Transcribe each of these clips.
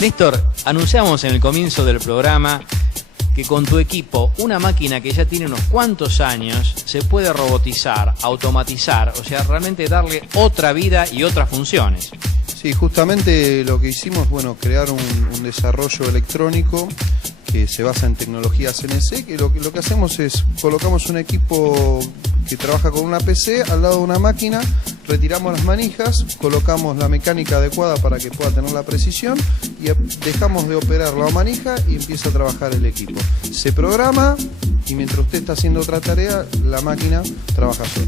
Néstor, anunciamos en el comienzo del programa que con tu equipo, una máquina que ya tiene unos cuantos años, se puede robotizar, automatizar, o sea, realmente darle otra vida y otras funciones. Sí, justamente lo que hicimos, bueno, crear un desarrollo electrónico que se basa en tecnología CNC, que lo que hacemos es, colocamos un equipo que trabaja con una PC al lado de una máquina, retiramos las manijas, colocamos la mecánica adecuada para que pueda tener la precisión y dejamos de operar la manija y empieza a trabajar el equipo. Se programa y mientras usted está haciendo otra tarea, la máquina trabaja sola.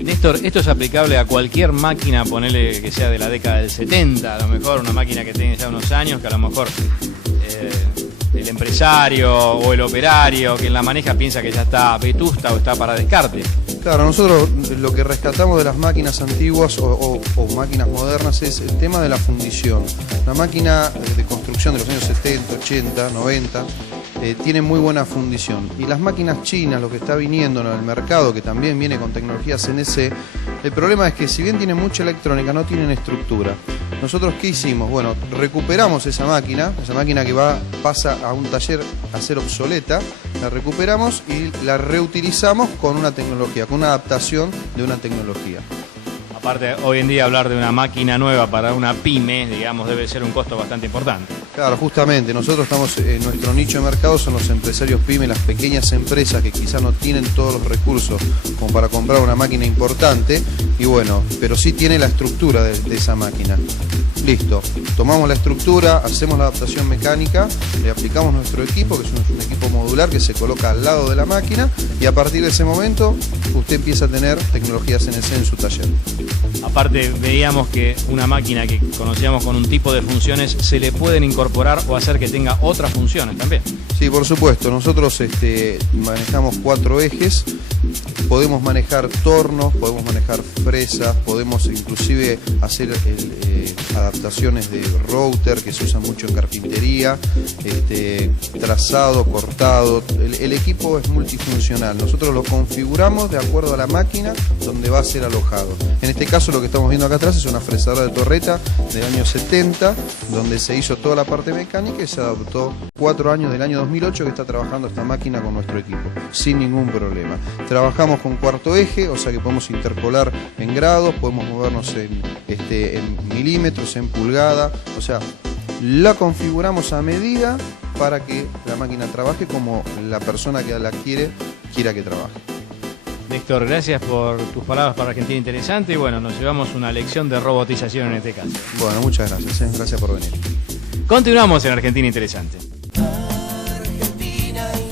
Néstor, esto es aplicable a cualquier máquina, ponele que sea de la década del 70, a lo mejor una máquina que tenga ya unos años, que a lo mejor el empresario o el operario que la maneja piensa que ya está vetusta o está para descarte. Claro, nosotros lo que rescatamos de las máquinas antiguas o máquinas modernas es el tema de la fundición. La máquina de construcción de los años 70, 80, 90 tiene muy buena fundición. Y las máquinas chinas, lo que está viniendo en el mercado, que también viene con tecnología CNC, el problema es que si bien tienen mucha electrónica, no tienen estructura. Nosotros, ¿qué hicimos? Bueno, recuperamos esa máquina que pasa a un taller a ser obsoleta, la recuperamos y la reutilizamos con una tecnología, con una adaptación de una tecnología. Aparte, hoy en día hablar de una máquina nueva para una pyme, digamos, debe ser un costo bastante importante. Claro, justamente, nosotros estamos en nuestro nicho de mercado, son los empresarios pyme, las pequeñas empresas que quizás no tienen todos los recursos como para comprar una máquina importante, y bueno, pero sí tiene la estructura de esa máquina. Listo, tomamos la estructura, hacemos la adaptación mecánica, le aplicamos nuestro equipo, que es un equipo modular que se coloca al lado de la máquina, y a partir de ese momento usted empieza a tener tecnología CNC en su taller. Aparte, veíamos que una máquina que conocíamos con un tipo de funciones se le pueden incorporar o hacer que tenga otras funciones también. Sí, por supuesto. Nosotros manejamos 4 ejes. Podemos manejar tornos, podemos manejar fresas, podemos inclusive hacer adaptaciones de router que se usan mucho en carpintería, trazado, cortado. El equipo es multifuncional. Nosotros lo configuramos de acuerdo a la máquina donde va a ser alojado. En este caso lo que estamos viendo acá atrás es una fresadora de torreta del año 70, donde se hizo toda la parte mecánica y se adaptó 4 años del año 2008 que está trabajando esta máquina con nuestro equipo, sin ningún problema. Trabajamos con cuarto eje, o sea que podemos interpolar en grados, podemos movernos en milímetros, en pulgada, o sea, la configuramos a medida para que la máquina trabaje como la persona que la quiera que trabaje. Néstor, gracias por tus palabras para Argentina Interesante y bueno, nos llevamos una lección de robotización en este caso. Bueno, muchas gracias, gracias por venir. Continuamos en Argentina Interesante.